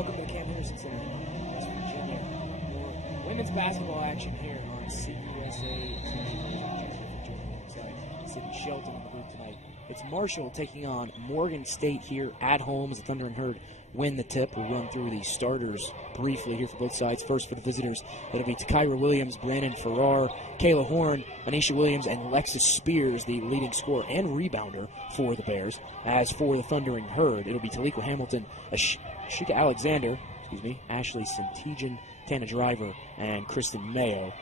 welcome to the Cam Henderson Center, West Virginia. More women's basketball action here on CUSA Sydney Shelton in the booth tonight. It's Marshall taking on Morgan State here at home as the Thunder and Herd win the tip. We'll run through the starters briefly here for both sides. First for the visitors, it'll be Tykyra Williams, Braennan Farrar, Kayla Horn, Anisha Williams, and Lexus Spears, the leading scorer and rebounder for the Bears. As for the Thunder and Herd, it'll be Taliqua Hamilton, Ashika Alexander, Ashley Santijan, Tana Driver, and Kristen Mayo.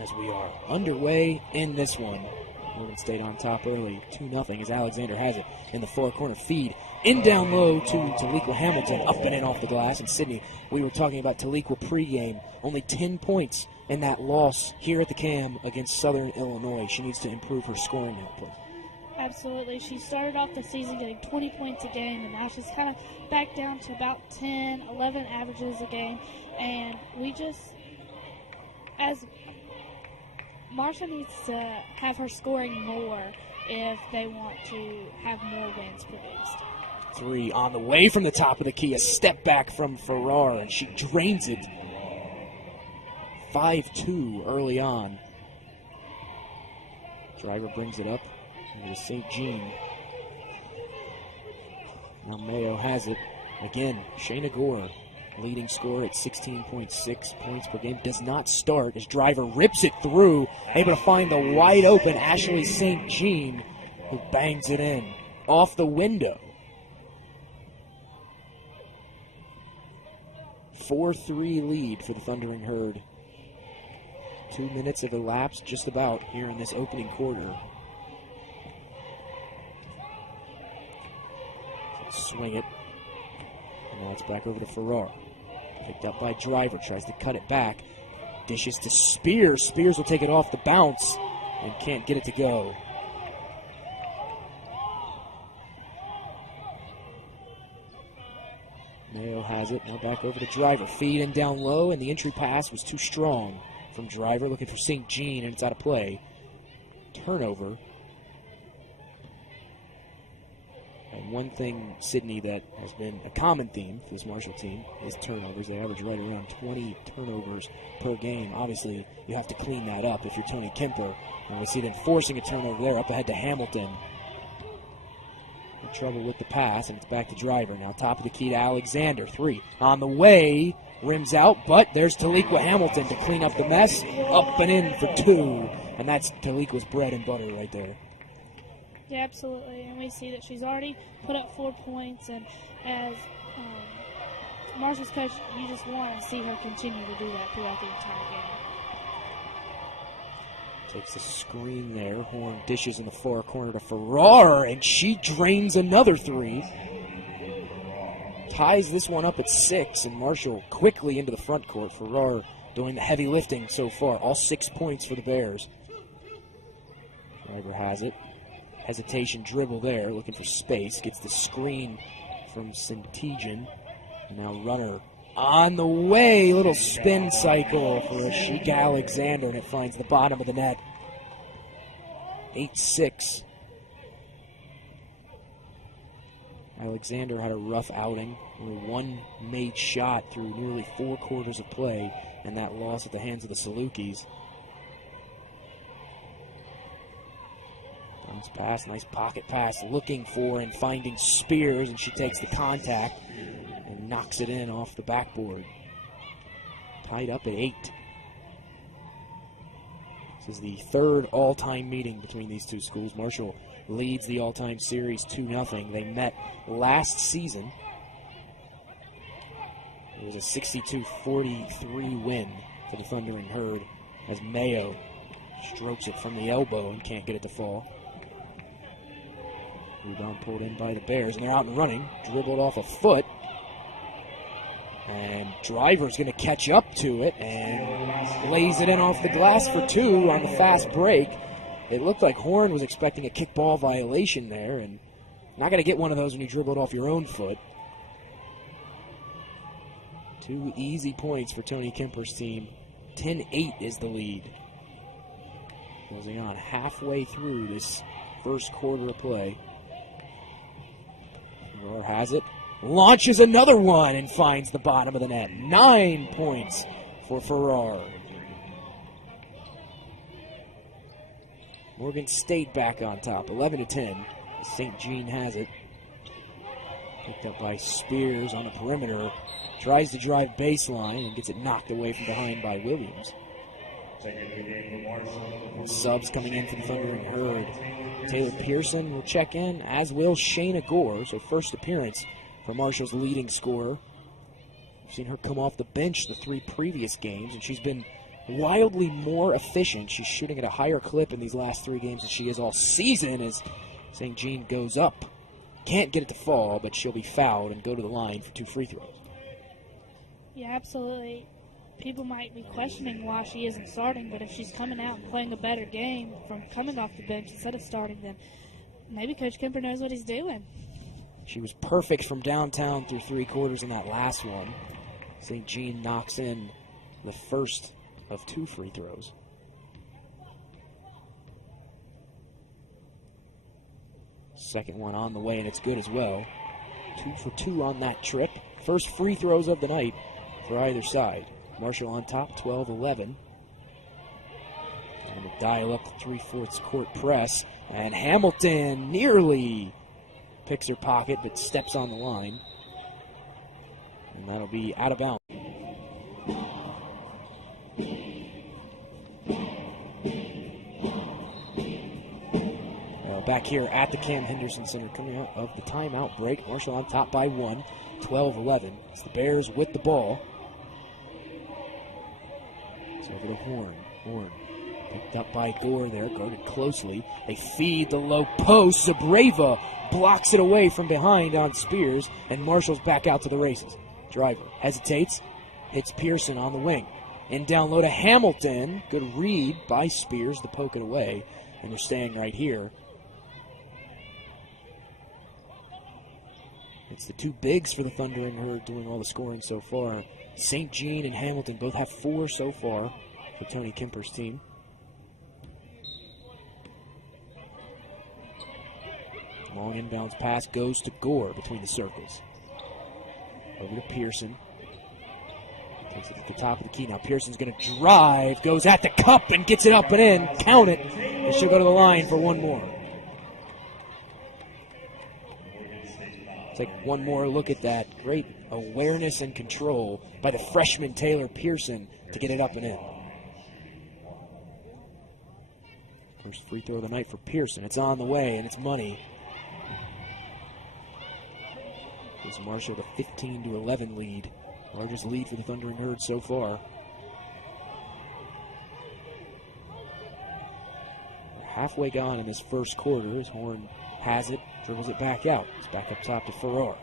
As we are underway in this one, Morgan State on top early, 2-0 as Alexander has it in the far corner feed. In down low to Taliqua Hamilton, up and in off the glass. And Sydney, we were talking about Taliqua pregame, only 10 points in that loss here at the Cam against Southern Illinois. She needs to improve her scoring output. Absolutely. She started off the season getting 20 points a game, and now she's kind of back down to about 10, 11 averages a game. And we just, as Marshall needs to have her scoring more if they want to have more wins produced. Three on the way from the top of the key. A step back from Farrar, and she drains it. 5-2 early on. Driver brings it up to St. Jean. Now Mayo has it. Again, Shayna Gore, leading scorer at 16.6 points per game, does not start as Driver rips it through, able to find the wide open Ashley St. Jean, who bangs it in off the window. 4-3 lead for the Thunder and Herd. 2 minutes have elapsed just about here in this opening quarter. Swing it. And now it's back over to Farrar. Picked up by Driver. Tries to cut it back. Dishes to Spears. Spears will take it off the bounce and can't get it to go. Mayo has it. Now back over to Driver. Feed in down low, and the entry pass was too strong from Driver. Looking for St. Jean, and it's out of play. Turnover. And one thing, Sydney, that has been a common theme for this Marshall team is turnovers. They average right around 20 turnovers per game. Obviously, you have to clean that up if you're Tony Kemper. And we see them forcing a turnover there, up ahead to Hamilton. In trouble with the pass, and it's back to Driver. Now top of the key to Alexander. 3 on the way. Rims out, but there's Taliqua Hamilton to clean up the mess. Up and in for 2. And that's Taliqua's bread and butter right there. Yeah, absolutely, and we see that she's already put up 4 points, and as Marshall's coach, you just want to see her continue to do that throughout the entire game. Takes a screen there. Horn dishes in the far corner to Farrar, and she drains another 3. Ties this one up at 6, and Marshall quickly into the front court. Farrar doing the heavy lifting so far. All 6 points for the Bears. Driver has it. Hesitation dribble there, looking for space. Gets the screen from Santijan. Now runner on the way. Little spin cycle for Ashika Alexander, and it finds the bottom of the net. 8-6. Alexander had a rough outing. Only one made shot through nearly 4 quarters of play, and that loss at the hands of the Salukis. Bounce pass, nice pocket pass, looking for and finding Spears, and she takes the contact and knocks it in off the backboard. Tied up at 8. This is the 3rd all-time meeting between these two schools. Marshall leads the all-time series 2-0. They met last season. It was a 62-43 win for the Thunder and Herd as Mayo strokes it from the elbow and can't get it to fall. Rebound pulled in by the Bears, and they're out and running. Dribbled off a foot. And Driver's going to catch up to it and lays it in off the glass for 2 on the fast break. It looked like Horn was expecting a kickball violation there, and not going to get one of those when you dribble it off your own foot. 2 easy points for Tony Kemper's team. 10-8 is the lead. Closing on halfway through this first quarter of play. Farrar has it. launches another one and finds the bottom of the net. 9 points for Farrar. Morgan State back on top, 11-10. St. Jean has it. Picked up by Spears on the perimeter. Tries to drive baseline and gets it knocked away from behind by Williams. Subs coming in for the Thundering Herd. Taylor Pearson will check in, as will Shayna Gore. So first appearance for Marshall's leading scorer. We've seen her come off the bench the 3 previous games, and she's been wildly more efficient. She's shooting at a higher clip in these last 3 games than she is all season as St. Jean goes up. Can't get it to fall, but she'll be fouled and go to the line for 2 free throws. Yeah, absolutely. People might be questioning why she isn't starting, but if she's coming out and playing a better game from coming off the bench instead of starting, then maybe Coach Kemper knows what he's doing. She was perfect from downtown through 3 quarters in that last one. St. Jean knocks in the first of 2 free throws. Second one on the way, and it's good as well. 2 for 2 on that trip. First free throws of the night for either side. Marshall on top, 12-11. And a dial up the 3/4 court press. And Hamilton nearly picks her pocket, but steps on the line. And that'll be out of bounds. Back here at the Cam Henderson Center, coming out of the timeout break. Marshall on top by 1, 12-11. It's the Bears with the ball. It's over to Horn. Horn picked up by Gore there, guarded closely. They feed the low post. Zabreva blocks it away from behind on Spears, and Marshall's back out to the races. Driver hesitates, hits Pearson on the wing. And down low to Hamilton. Good read by Spears to poke it away, and they're staying right here. It's the 2 bigs for the Thundering Herd doing all the scoring so far. St. Jean and Hamilton both have 4 so far for Tony Kemper's team. Long inbounds pass goes to Gore between the circles. Over to Pearson. Takes it at the top of the key. Now Pearson's going to drive, goes at the cup and gets it up and in. Count it. And she'll go to the line for 1 more. Take one more look at that. Great awareness and control by the freshman Taylor Pearson to get it up and in. First free throw of the night for Pearson. It's on the way, and it's money. Gives Marshall the 15-11 lead. Largest lead for the Thundering Herd so far. We're halfway gone in this first quarter as Horn has it, dribbles it back out. It's back up top to Farrar.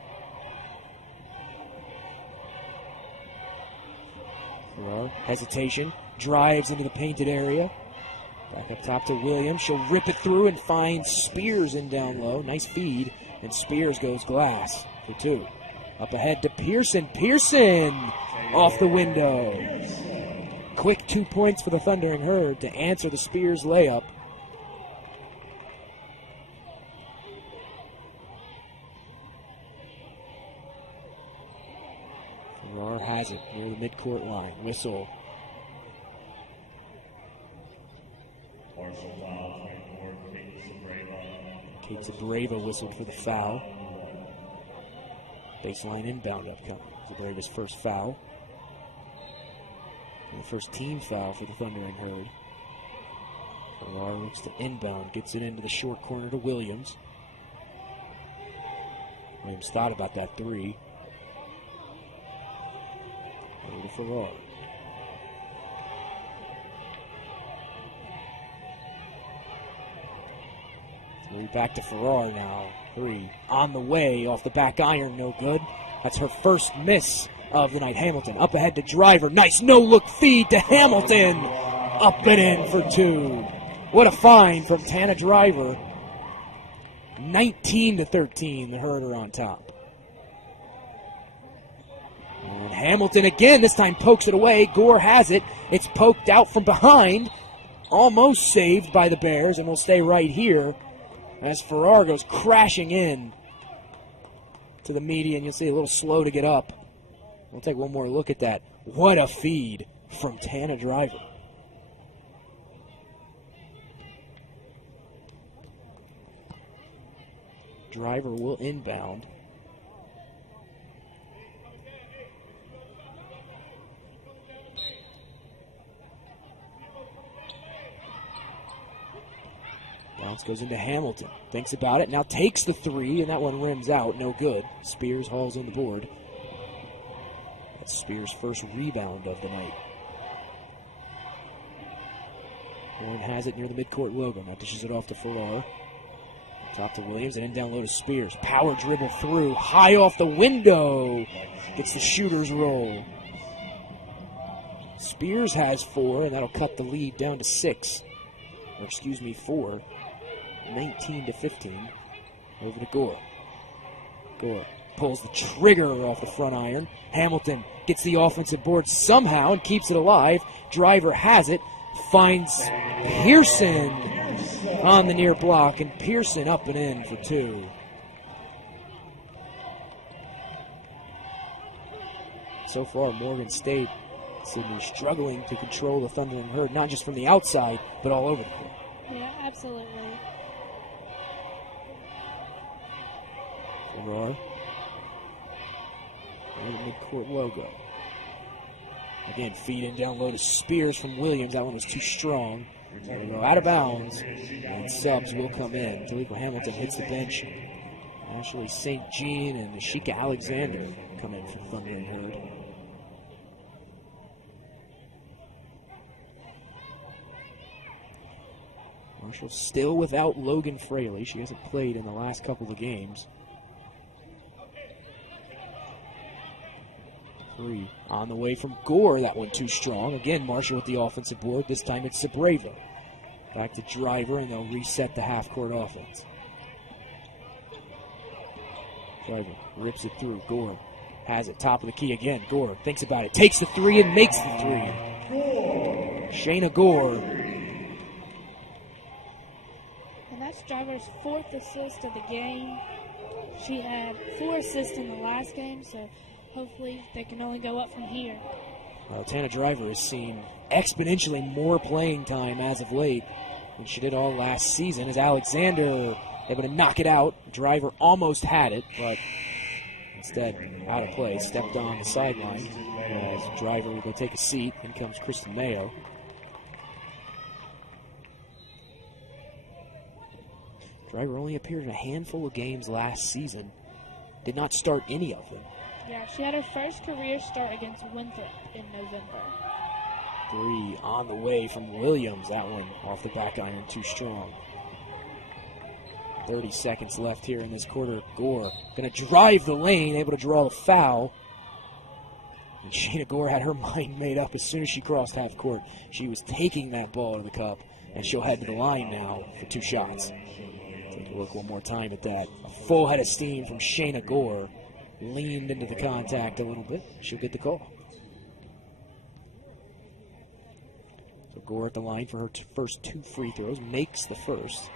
Farrar, hesitation, drives into the painted area. Back up top to Williams. She'll rip it through and find Spears in down low. Nice feed, and Spears goes glass for 2. Up ahead to Pearson. Pearson off the window. Quick 2 points for the Thundering Herd to answer the Spears layup. Farrar has it near the midcourt line. Whistle. Kate Zabreva whistled for the foul. Baseline inbound upcoming. Zabreva's first foul. And the first team foul for the Thundering Herd. Farrar looks to inbound, gets it into the short corner to Williams. Williams thought about that 3. Over to Farrar. Back to Farrar now. 3 on the way off the back iron, no good. That's her first miss of the night. Hamilton up ahead to Driver. Nice no-look feed to Hamilton. Up and in for 2. What a find from Tana Driver. 19-13, the Herd are on top. And Hamilton again, this time pokes it away. Gore has it. It's poked out from behind. Almost saved by the Bears, and will stay right here as Farrar goes crashing in. to the median. You'll see a little slow to get up. We'll take one more look at that. What a feed from Tana Driver. Driver will inbound. Bounce goes into Hamilton. Thinks about it. Now takes the three, and that one rims out. No good. Spears hauls on the board. That's Spears' first rebound of the night. Aaron has it near the midcourt logo. Now dishes it off to Farrar. Top to Williams, and in down low to Spears. Power dribble through. High off the window. Gets the shooter's roll. Spears has 4, and that'll cut the lead down to 6. Or excuse me, 4. 19-15. Over to Gore. Gore pulls the trigger off the front iron. Hamilton gets the offensive board somehow and keeps it alive. Driver has it. Finds Pearson on the near block, and Pearson up and in for 2. So far, Morgan State, Sydney, struggling to control the Thundering Herd, not just from the outside, but all over the court. Yeah, absolutely. Farrar. And the midcourt logo. Again, feed in down low to Spears from Williams. That one was too strong. It'll go out of bounds, and subs will come in. Taliqua Hamilton hits the bench. Ashley St. Jean and Ashika Alexander come in for Thundering Herd. Marshall still without Logan Fraley. She hasn't played in the last couple of games. 3 on the way from Gore. That one too strong. Again, Marshall with the offensive board. This time it's Zabreva. Back to Driver, and they'll reset the half-court offense. Driver rips it through. Gore has it. Top of the key again. Gore thinks about it. Takes the 3 and makes the 3. Shayna Gore. And that's Driver's 4th assist of the game. She had 4 assists in the last game, so hopefully they can only go up from here. Well, Tana Driver has seen exponentially more playing time as of late than she did all last season, as Alexander able to knock it out. Driver almost had it, but instead out of play, stepped on the sideline as Driver will go take a seat. In comes Kristen Mayo. Driver only appeared in a handful of games last season. Did not start any of them. Yeah, she had her first career start against Winthrop in November. 3 on the way from Williams. That one off the back iron, too strong. 30 seconds left here in this quarter. Gore going to drive the lane, able to draw the foul. And Shayna Gore had her mind made up as soon as she crossed half court. She was taking that ball to the cup, and she'll head to the line now for 2 shots. Take a look one more time at that. A full head of steam from Shayna Gore. Leaned into the contact a little bit. She'll get the call. So Gore at the line for her first 2 free throws. Makes the first.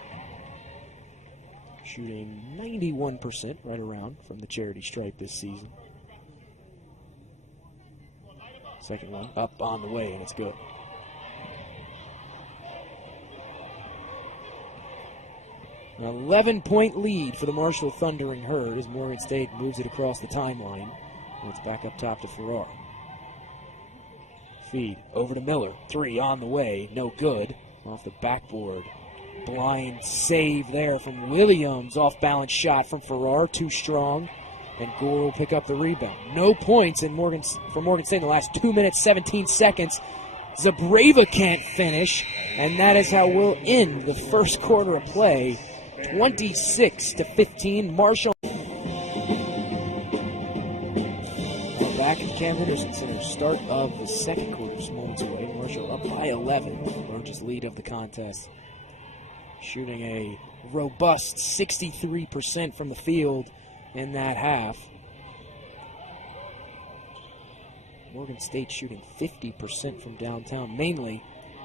Shooting 91% right around from the charity stripe this season. Second one up on the way, and it's good. An 11-point lead for the Marshall Thundering Herd as Morgan State moves it across the timeline. And it's back up top to Farrar. Feed over to Miller. 3 on the way. No good. Off the backboard. Blind save there from Williams. Off-balance shot from Farrar. Too strong. And Gore will pick up the rebound. No points for Morgan State in the last 2 minutes, 17 seconds. Zabreva can't finish. And that is how we'll end the first quarter of play. 26-15, Marshall. Back at the Cam Henderson Center, start of the second quarter, just moments away. Marshall up by 11, largest lead of the contest. Shooting a robust 63% from the field in that half. Morgan State shooting 50% from downtown, mainly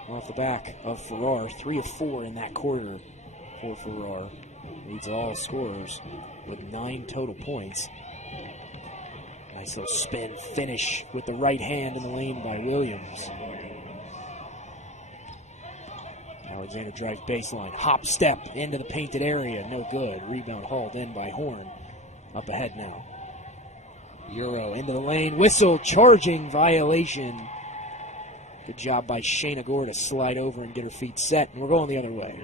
off the back of Farrar. 3 of 4 in that quarter. For Farrar, leads all scorers with 9 total points. Nice little spin finish with the right hand in the lane by Williams. Alexander drives baseline, hop step into the painted area, no good. Rebound hauled in by Horn. Up ahead now. Euro into the lane, whistle, charging, violation. Good job by Shayna Gore to slide over and get her feet set, and we're going the other way.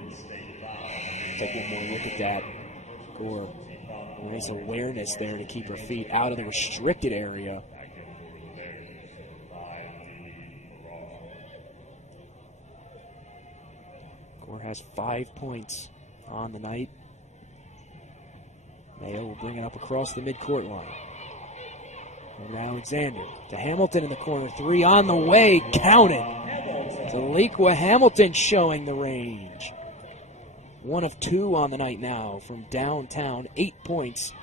Take one more look at that. Gore, nice awareness there to keep her feet out of the restricted area. Gore has 5 points on the night. Mayo will bring it up across the midcourt line. And Alexander to Hamilton in the corner. 3 on the way, counted. Taliqua Hamilton showing the range. 1 of 2 on the night now from downtown. 8 points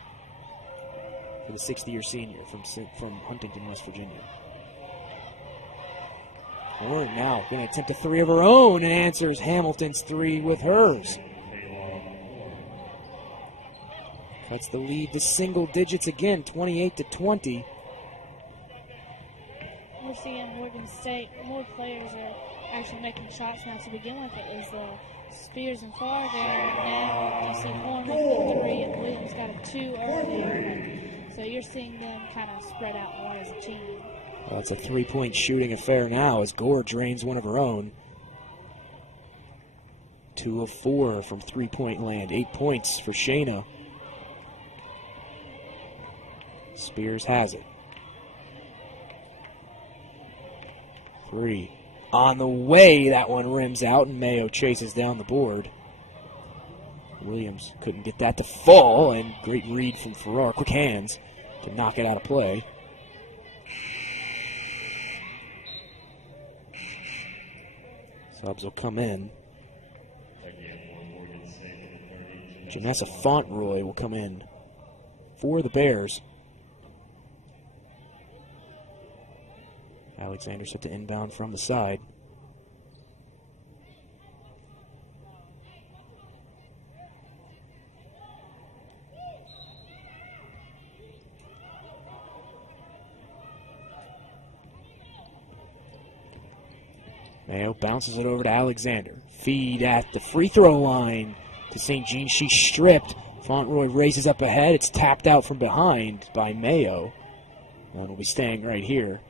for the 60-year senior from Huntington, West Virginia. Horn now going to attempt a 3 of her own and answers Hamilton's 3 with hers. Cuts the lead to single digits again, 28-20. We're seeing Morgan State, more players are actually making shots now to begin with. It was Spears and Farrar there, and now you see Horn with the 3 and Williams got a 2 earlier. So you're seeing them kind of spread out more as a team. Well, it's a 3-point shooting affair now as Gore drains one of her own. 2 of 4 from 3-point land, 8 points for Shayna. Spears has it. 3 on the way. That one rims out, and Mayo chases down the board. Williams couldn't get that to fall, and great read from Farrar. Quick hands to knock it out of play. Subs will come in. Janessa Fauntleroy will come in for the Bears. Alexander set to inbound from the side. Mayo bounces it over to Alexander. Feed at the free throw line to St. Jean. She's stripped. Fauntleroy raises up ahead. It's tapped out from behind by Mayo. And will be staying right here.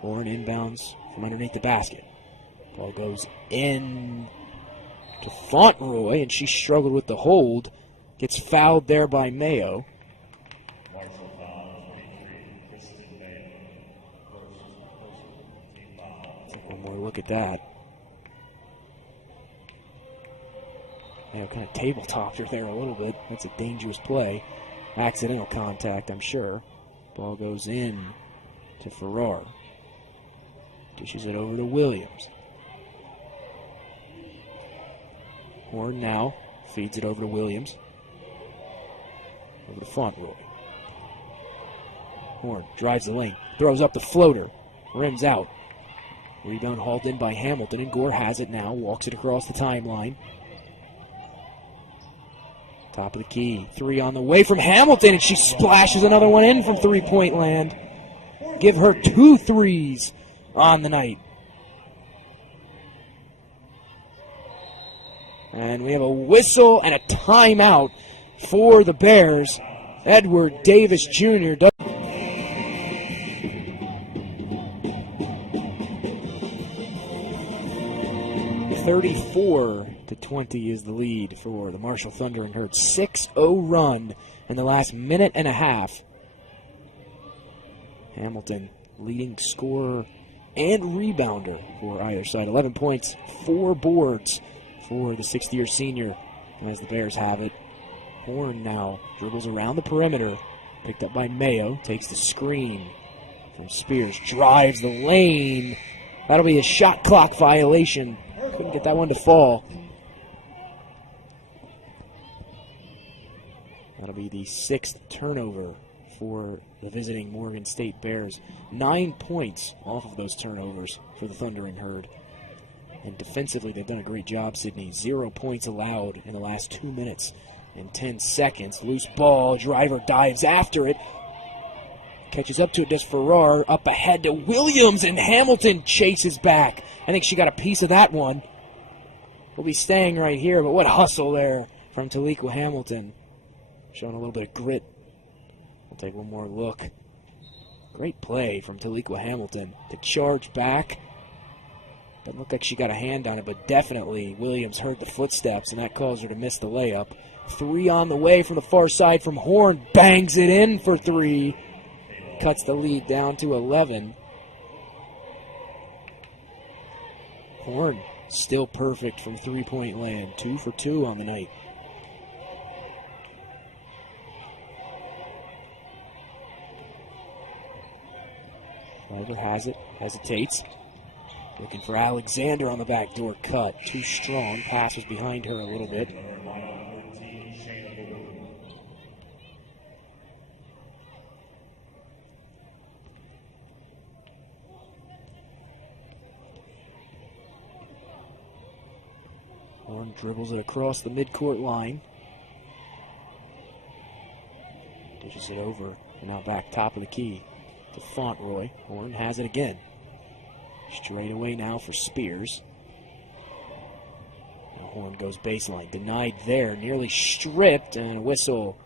Horn inbounds from underneath the basket. Ball goes in to Fauntleroy, and she struggled with the hold. Gets fouled there by Mayo. Take one more look at that. Mayo kind of tabletopped her there a little bit. That's a dangerous play. Accidental contact, I'm sure. Ball goes in to Farrar. Dishes it over to Williams. Horn now feeds it over to Williams. Over to Fauntleroy. Horn drives the lane. Throws up the floater. Rims out. Rebound hauled in by Hamilton, and Gore has it now. Walks it across the timeline. Top of the key. 3 on the way from Hamilton, and she splashes another one in from 3-point land. Give her 2 threes on the night. And we have a whistle and a timeout for the Bears. Edward Davis Jr. 34-20 is the lead for the Marshall Thunder and Herd. 6-0 run in the last minute and a half. Hamilton leading scorer and rebounder for either side. 11 points, 4 boards for the 60-year senior as the Bears have it. Horn now dribbles around the perimeter. Picked up by Mayo. Takes the screen from Spears. Drives the lane. That'll be a shot clock violation. Couldn't get that one to fall. That'll be the 6th turnover for the visiting Morgan State Bears. 9 points off of those turnovers for the Thundering Herd. And defensively, they've done a great job, Sydney. 0 points allowed in the last 2 minutes and 10 seconds. Loose ball, Driver dives after it. Catches up to it, does Farrar, up ahead to Williams, and Hamilton chases back. I think she got a piece of that one. We'll be staying right here, but what hustle there from Taliqua Hamilton. Showing a little bit of grit. We'll take one more look. Great play from Taliqua Hamilton to charge back. Doesn't look like she got a hand on it, but definitely Williams heard the footsteps, and that caused her to miss the layup. 3 on the way from the far side from Horn. Bangs it in for 3. Cuts the lead down to 11. Horn still perfect from three-point land. 2 for 2 on the night. Driver has it, hesitates. Looking for Alexander on the backdoor cut. Too strong. Pass was behind her a little bit. Horn dribbles it across the midcourt line. Dishes it over. And now back top of the key to Fauntleroy. Horn has it again. Straight away now for Spears. Now Horn goes baseline. Denied there. Nearly stripped. And a whistle.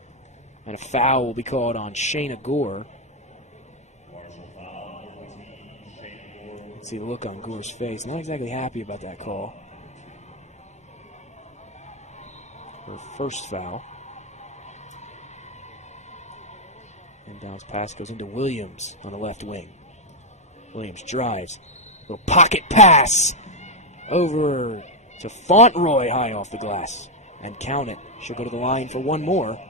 And a foul will be called on Shayna Gore. Let's see the look on Gore's face. Not exactly happy about that call. Her first foul. And Down's pass goes into Williams on the left wing. Williams drives. Little pocket pass over to Fauntleroy high off the glass. And count it. She'll go to the line for one more.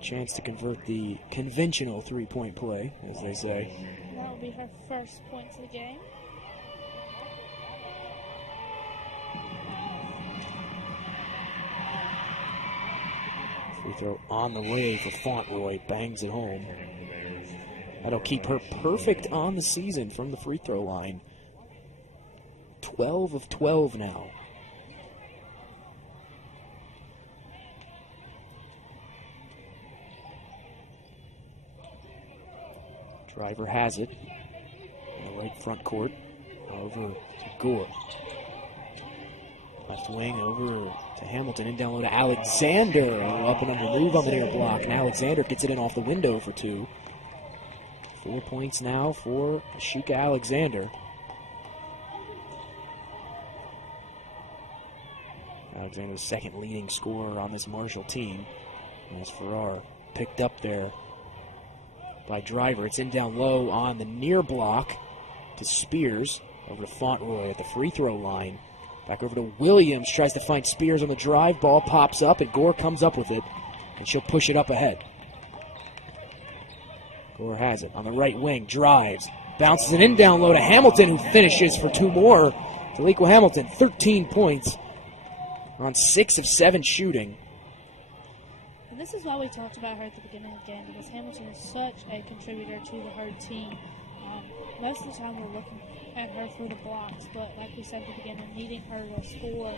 Chance to convert the conventional three-point play, as they say. That will be her first points of the game. Free throw on the way for Fauntleroy. Bangs it home. That'll keep her perfect on the season from the free throw line. 12 of 12 now. Driver has it in the right front court. Over to Gore. Left wing over to Hamilton. In down low to Alexander. Up and under move on the near block. And Alexander gets it in off the window for 2. 4 points now for Ashika Alexander. Alexander's second leading scorer on this Marshall team. As Farrar picked up there by Driver. It's in down low on the near block to Spears. Over to Fauntleroy at the free throw line. Back over to Williams. Tries to find Spears on the drive. Ball pops up and Gore comes up with it. And she'll push it up ahead. Gore has it on the right wing. Drives. Bounces it in down low to Hamilton, who finishes for 2 more. Taliqua Hamilton, 13 points on 6 of 7 shooting. And this is why we talked about her at the beginning of the game, because Hamilton is such a contributor to the Herd team. Most of the time we're looking at her for the blocks, but like we said at the beginning, needing her to score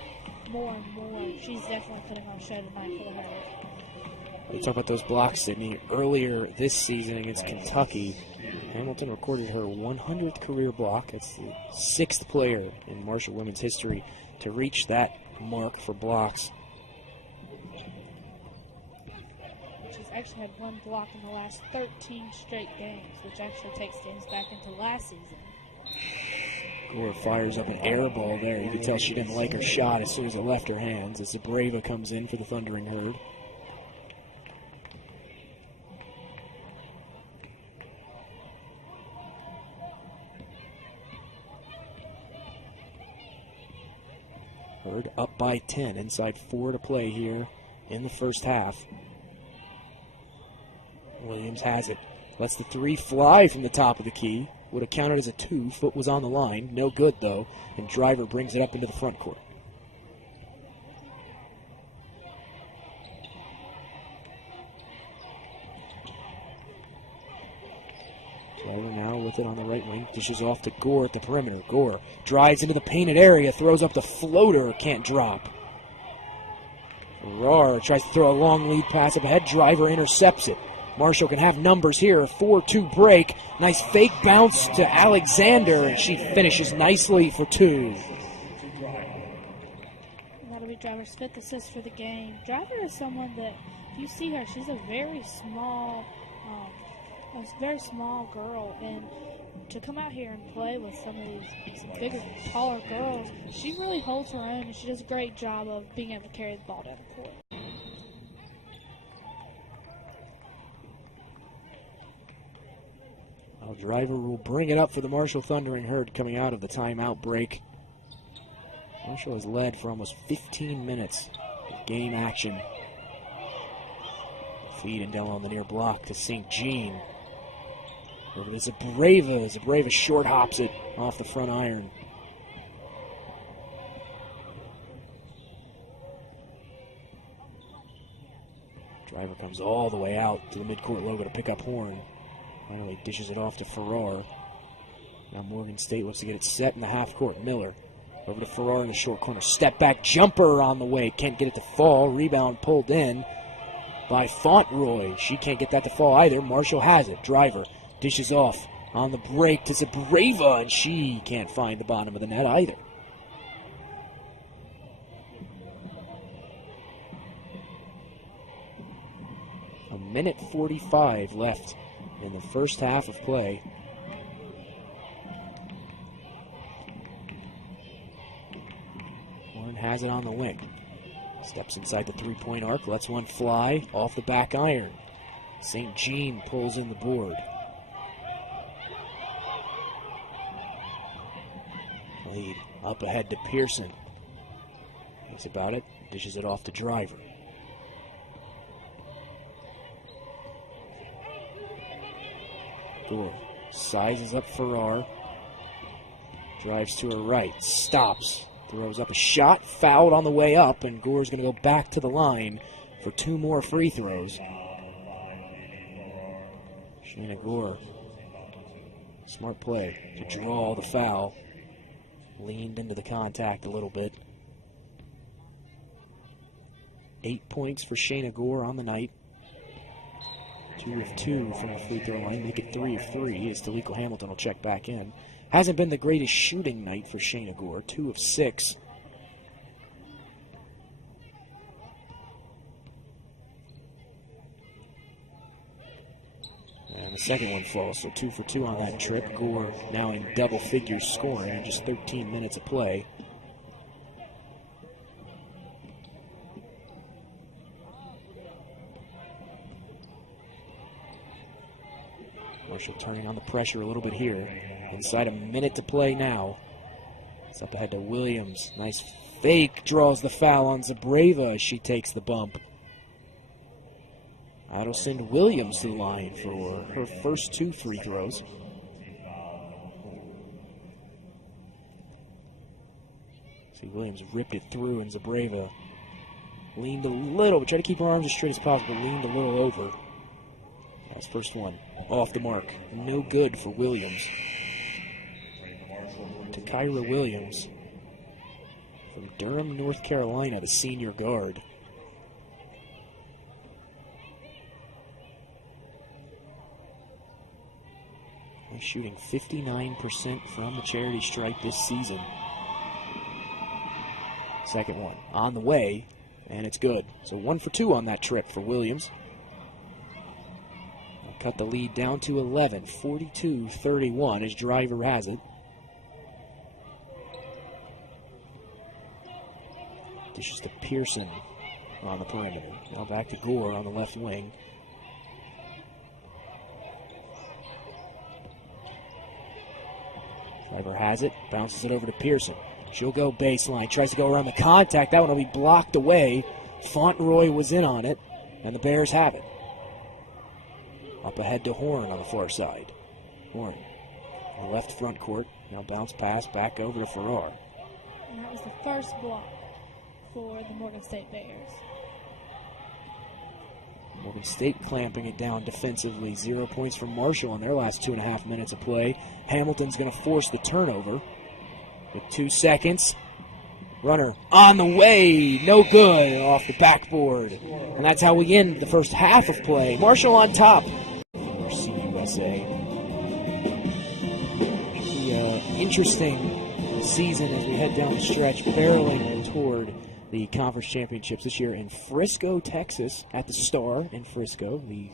more and more, she's definitely putting on a show tonight for the Herd. You talk about those blocks, Sydney. Earlier this season against Kentucky, Hamilton recorded her 100th career block. It's the 6th player in Marshall women's history to reach that mark for blocks. She's actually had 1 block in the last 13 straight games, which actually takes games back into last season. Gore fires up an air ball there. You can tell she didn't like her shot as soon as it left her hands. As Zabreva comes in for the Thundering Herd. Herd up by 10, inside 4 to play here in the first half. Williams has it. Lets the 3 fly from the top of the key. Would have counted as a 2. Foot was on the line. No good, though. And Driver brings it up into the front court. with it on the right wing. Dishes off to Gore at the perimeter. Gore drives into the painted area, throws up the floater, can't drop. Farrar tries to throw a long lead pass up ahead. Driver intercepts it. Marshall can have numbers here. A 4-2 break. Nice fake bounce to Alexander, and she finishes nicely for 2. That'll be Driver's 5th assist for the game. Driver is someone that, if you see her, she's a very small girl, and to come out here and play with some of these bigger, taller girls, she really holds her own, and she does a great job of being able to carry the ball down the court. Well, Driver will bring it up for the Marshall Thundering Herd coming out of the timeout break. Marshall has led for almost 15 minutes of game action. Feed and down on the near block to St. Jean. Over to Zabreva. Zabreva short hops it off the front iron. Driver comes all the way out to the midcourt logo to pick up Horn. Finally dishes it off to Farrar. Now Morgan State looks to get it set in the half court. Miller over to Farrar in the short corner. Step back jumper on the way. Can't get it to fall. Rebound pulled in by Fauntleroy. She can't get that to fall either. Marshall has it. Driver dishes off on the break to Zabreva, and she can't find the bottom of the net either. A minute 45 left in the first half of play. Warren has it on the wing. Steps inside the three-point arc, lets one fly off the back iron. St. Jean pulls in the board. Lead up ahead to Pearson. Thinks about it, dishes it off to Driver. Gore sizes up Farrar. Drives to her right, stops. Throws up a shot, fouled on the way up, and Gore's going to go back to the line for 2 more free throws. Shayna Gore, smart play to draw the foul. Leaned into the contact a little bit. 8 points for Shayna Gore on the night. 2 of 2 from the free throw line, make it 3 of 3 as Taliko Hamilton will check back in. Hasn't been the greatest shooting night for Shayna Gore, 2 of 6. And the second one falls, so 2 for 2 on that trip. Gore now in double figures scoring in just 13 minutes of play. Marshall turning on the pressure a little bit here. Inside a minute to play now. It's up ahead to Williams. Nice fake, draws the foul on Zabreva as she takes the bump. That'll send Williams to the line for her first 2 free throws. See, Williams ripped it through, and Zabreva leaned a little, but tried to keep her arms as straight as possible, leaned a little over. That's first one. Off the mark. No good for Williams. To Kyra Williams from Durham, North Carolina, the senior guard. They're shooting 59% from the charity stripe this season. Second one on the way, and it's good. So 1 for 2 on that trip for Williams. Cut the lead down to 11, 42-31 as Driver has it. Dishes to Pearson on the perimeter. Now back to Gore on the left wing. Driver has it, bounces it over to Pearson. She'll go baseline, tries to go around the contact. That one will be blocked away. Fauntleroy was in on it, and the Bears have it. Up ahead to Horn on the far side. Horn, the left front court. Now bounce pass back over to Farrar. And that was the first block for the Morgan State Bears. Morgan State clamping it down defensively. 0 points from Marshall in their last 2.5 minutes of play. Hamilton's going to force the turnover with 2 seconds. Runner on the way, no good, off the backboard. And that's how we end the first half of play. Marshall on top for CUSA. Should be an interesting season as we head down the stretch, barreling toward the conference championships this year in Frisco, Texas, at the Star in Frisco, the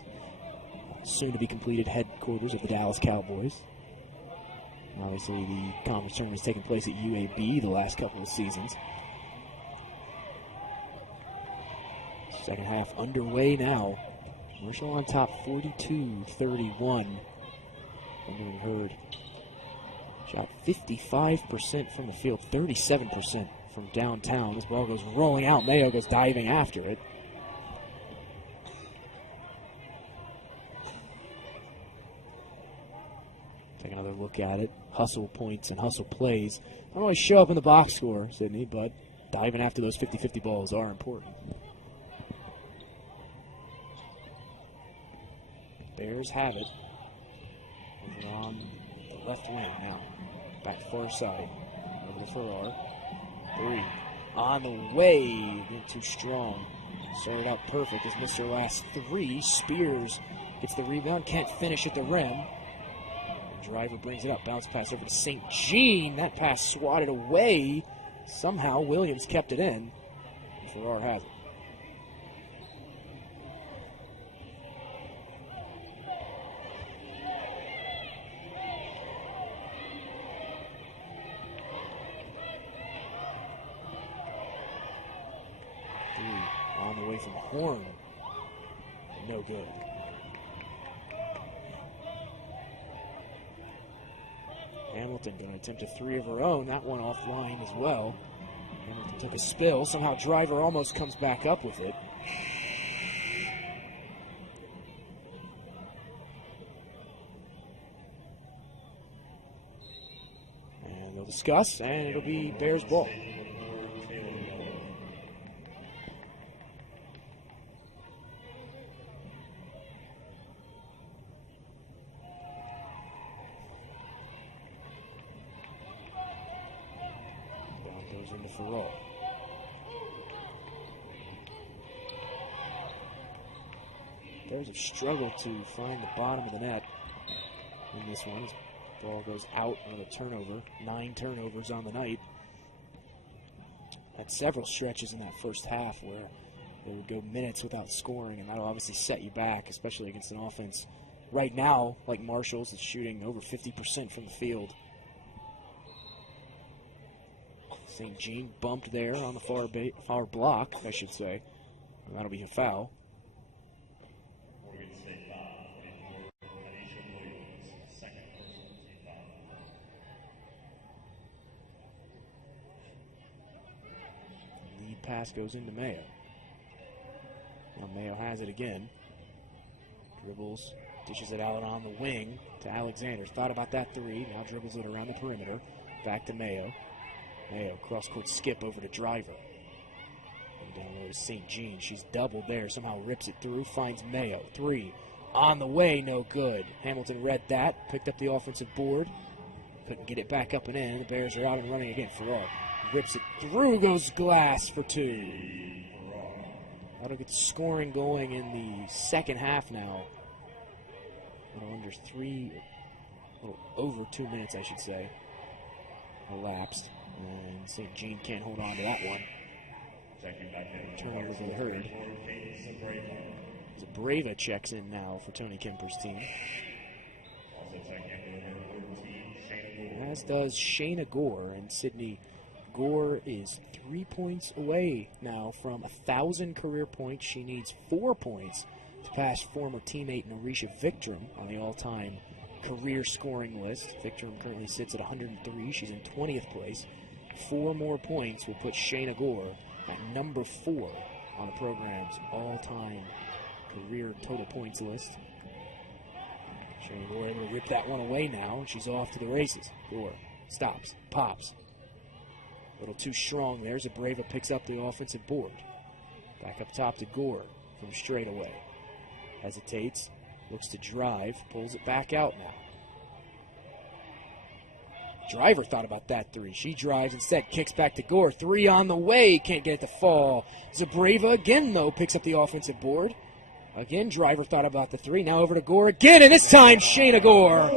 soon-to-be-completed headquarters of the Dallas Cowboys. Obviously, the conference tournament has taken place at UAB the last couple of seasons. Second half underway now. Marshall on top 42-31. Wendell Hurd shot 55% from the field, 37% from downtown. This ball goes rolling out. Mayo goes diving after it. Take another look at it. Hustle points and hustle plays don't always show up in the box score, Sydney, but diving after those 50-50 balls are important. Bears have it. Over on the left wing now. Back far side. Over to Farrar. 3. On the way. Been too strong. Started out perfect as missed her last 3. Spears gets the rebound. Can't finish at the rim. Driver brings it up. Bounce pass over to St. Jean. That pass swatted away. Somehow Williams kept it in. And Farrar has it. On the way from Horn. No good. Hamilton going to attempt a 3 of her own. That one offline as well. Hamilton took a spill. Somehow Driver almost comes back up with it. And they'll discuss, and it'll be Bears ball. Into Farrar. Bears have struggled to find the bottom of the net in this one. This ball goes out on a turnover. 9 turnovers on the night. Had several stretches in that first half where they would go minutes without scoring, and that'll obviously set you back, especially against an offense right now like Marshall's is shooting over 50% from the field. St. Jean bumped there on the far block, I should say. And that'll be a foul. Lead pass goes into Mayo. Now Mayo has it again. Dribbles, dishes it out on the wing to Alexander. Thought about that 3. Now dribbles it around the perimeter. Back to Mayo. Mayo, cross-court skip over to Driver. And down low to St. Jean. She's doubled there. Somehow rips it through. Finds Mayo. 3. On the way. No good. Hamilton read that. Picked up the offensive board. Couldn't get it back up and in. The Bears are out and running again. Farrar rips it through. Goes glass for 2. That'll get the scoring going in the second half now. A little under 3. A little over 2 minutes, I should say. Elapsed. And St. Jean can't hold on to that one. Turnover for the Herd. Zabreva checks in now for Tony Kemper's team. As does Shayna Gore. And Sydney Gore is 3 points away now from 1,000 career points. She needs 4 points to pass former teammate Narisha Victram on the all-time career scoring list. Victram currently sits at 103. She's in 20th place. 4 more points will put Shayna Gore at number 4 on the program's all-time career total points list. Shayna Gore able to rip that one away now, and she's off to the races. Gore stops, pops. A little too strong there. Zabreva picks up the offensive board. Back up top to Gore from straightaway. Hesitates, looks to drive, pulls it back out now. Driver thought about that three. She drives instead, kicks back to Gore. Three on the way, can't get it to fall. Zabreva again, though, picks up the offensive board. Again, Driver thought about the three. Now over to Gore again, and this time Shayna Gore.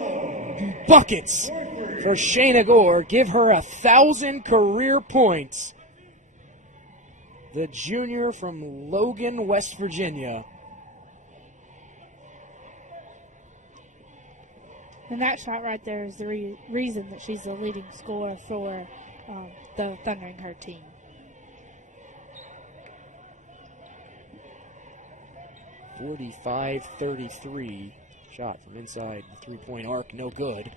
Buckets for Shayna Gore. Give her 1,000 career points. The junior from Logan, West Virginia. And that shot right there is the reason that she's the leading scorer for the Thunder and her team. .45-33 shot from inside the three-point arc, no good.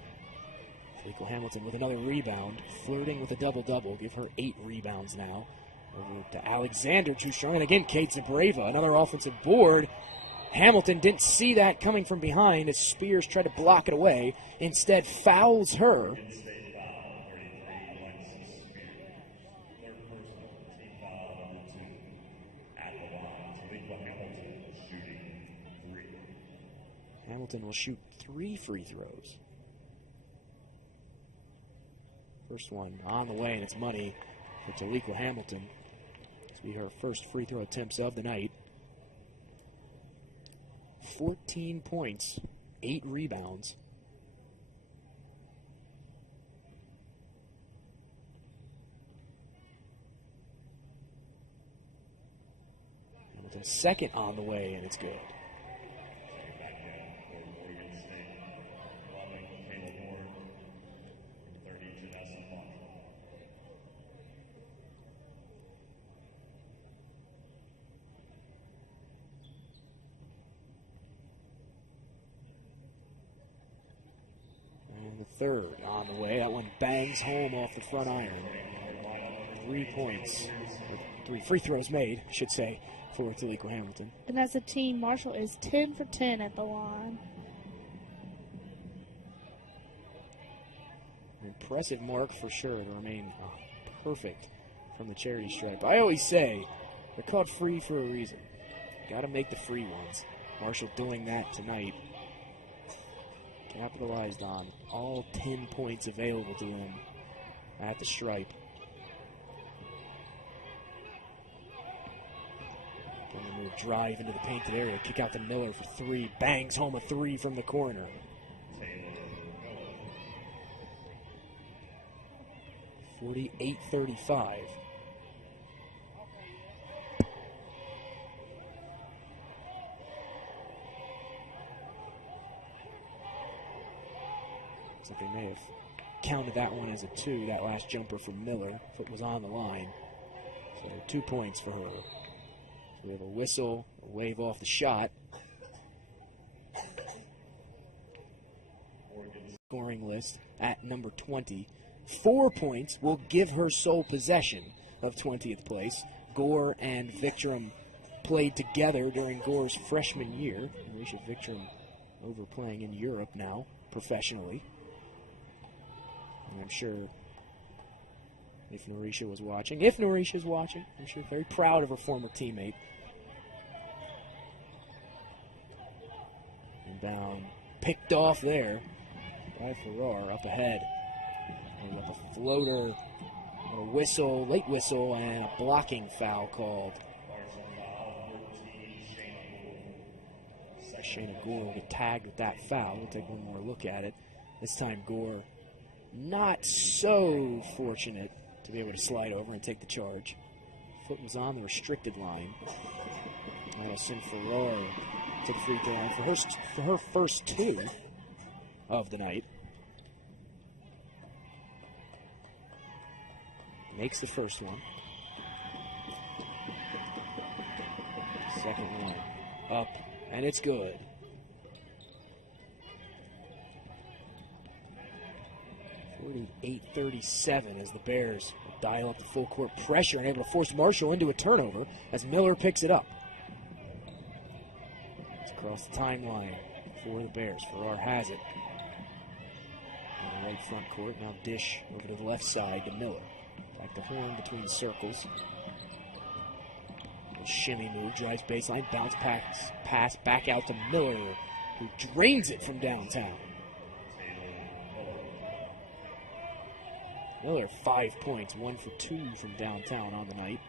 Equal Hamilton with another rebound, flirting with a double-double. Give her 8 rebounds now. Over to Alexander, too strong, and again Kate Zabreva, another offensive board. Hamilton didn't see that coming from behind as Spears tried to block it away. Instead, fouls her. Hamilton will shoot 3 free throws. First one on the way, and it's money for Taliqua Hamilton. This will be her first free throw attempts of the night. 14 points, 8 rebounds. Hamilton's second on the way, and it's good. Third on the way. That one bangs home off the front iron. 3 points. 3 free throws made, I should say, for Taliqua Hamilton. And as a team, Marshall is 10 for 10 at the line. An impressive mark for sure to remain perfect from the charity stripe. I always say they're called free for a reason. Got to make the free ones. Marshall doing that tonight. Capitalized on all 10 points available to them at the stripe. Going to move drive into the painted area, kick out to Miller for 3, bangs home a 3 from the corner. .48-35. So they may have counted that one as a 2, that last jumper from Miller, if it was on the line. So 2 points for her. So we have a whistle, a wave off the shot. Scoring list at number 20. 4 points will give her sole possession of 20th place. Gore and Victram played together during Gore's freshman year. Marisha Victram overplaying in Europe now, professionally. And I'm sure if Naurisha was watching, I'm sure very proud of her former teammate. And down, picked off there by Farrar, up ahead. And up a floater, a whistle, late whistle, and a blocking foul called. Shayna Gore will get tagged with that foul. We'll take one more look at it. This time Gore not so fortunate to be able to slide over and take the charge. Foot was on the restricted line. That'll send Farrar to the free throw line for her first 2 of the night. Makes the first one. Second one up, and it's good. .48-37 as the Bears dial up the full court pressure and able to force Marshall into a turnover as Miller picks it up. It's across the timeline for the Bears. Farrar has it. On the right front court, now dish over to the left side to Miller. Back to Horn between the circles. shimmy move, drives baseline, bounce pass back out to Miller, who drains it from downtown. Miller, 5 points, 1 for 2 from downtown on the night.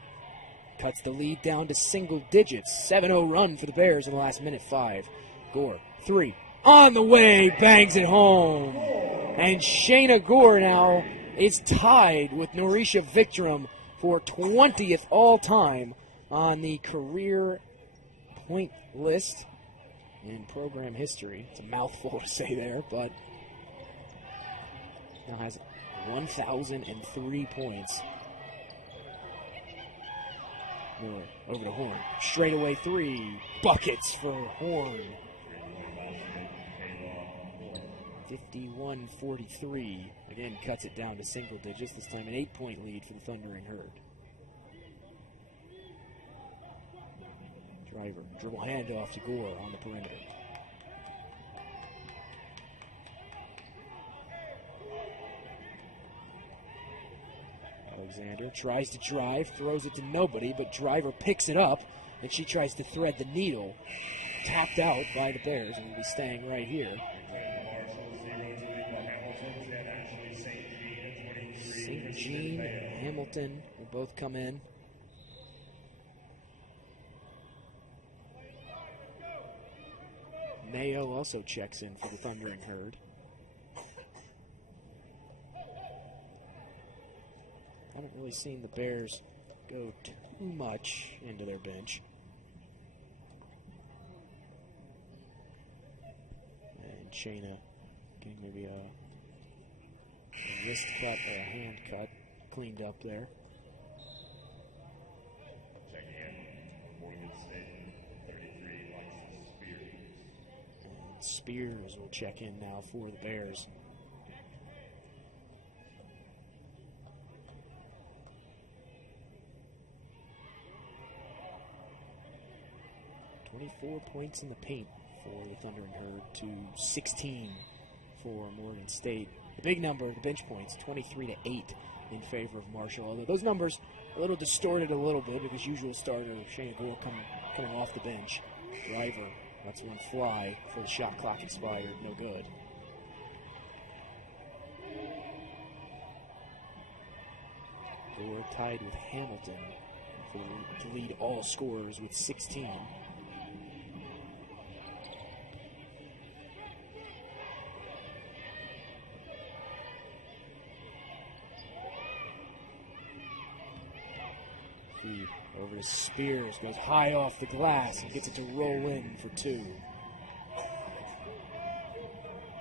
Cuts the lead down to single digits. 7-0 run for the Bears in the last minute 5. Gore, 3. On the way, bangs it home. And Shayna Gore now is tied with Norisha Victorum for 20th all-time on the career point list in program history. It's a mouthful to say there, but now has 1,003 points. Miller over to Horn. Straightaway 3. Buckets for Horn. 51-43. Again, cuts it down to single digits. This time an 8-point lead for the Thundering Herd. Driver, dribble handoff to Gore on the perimeter. Alexander tries to drive, throws it to nobody, but Driver picks it up, and she tries to thread the needle. Tapped out by the Bears, and will be staying right here. St. Jean and Hamilton will both come in. Mayo also checks in for the Thundering Herd. Haven't really seen the Bears go too much into their bench. And Shayna getting maybe a wrist cut or a hand cut cleaned up there. And Spears will check in now for the Bears. .4 points in the paint for the Thundering Herd to 16 for Morgan State. The big number, the bench points, 23-8 in favor of Marshall. Although those numbers a little distorted a little bit because usual starter Shayna Gore coming off the bench. Driver, that's one fly for the shot clock expired, no good. Gore tied with Hamilton to lead all scorers with 16. Over to Spears, goes high off the glass and gets it to roll in for 2.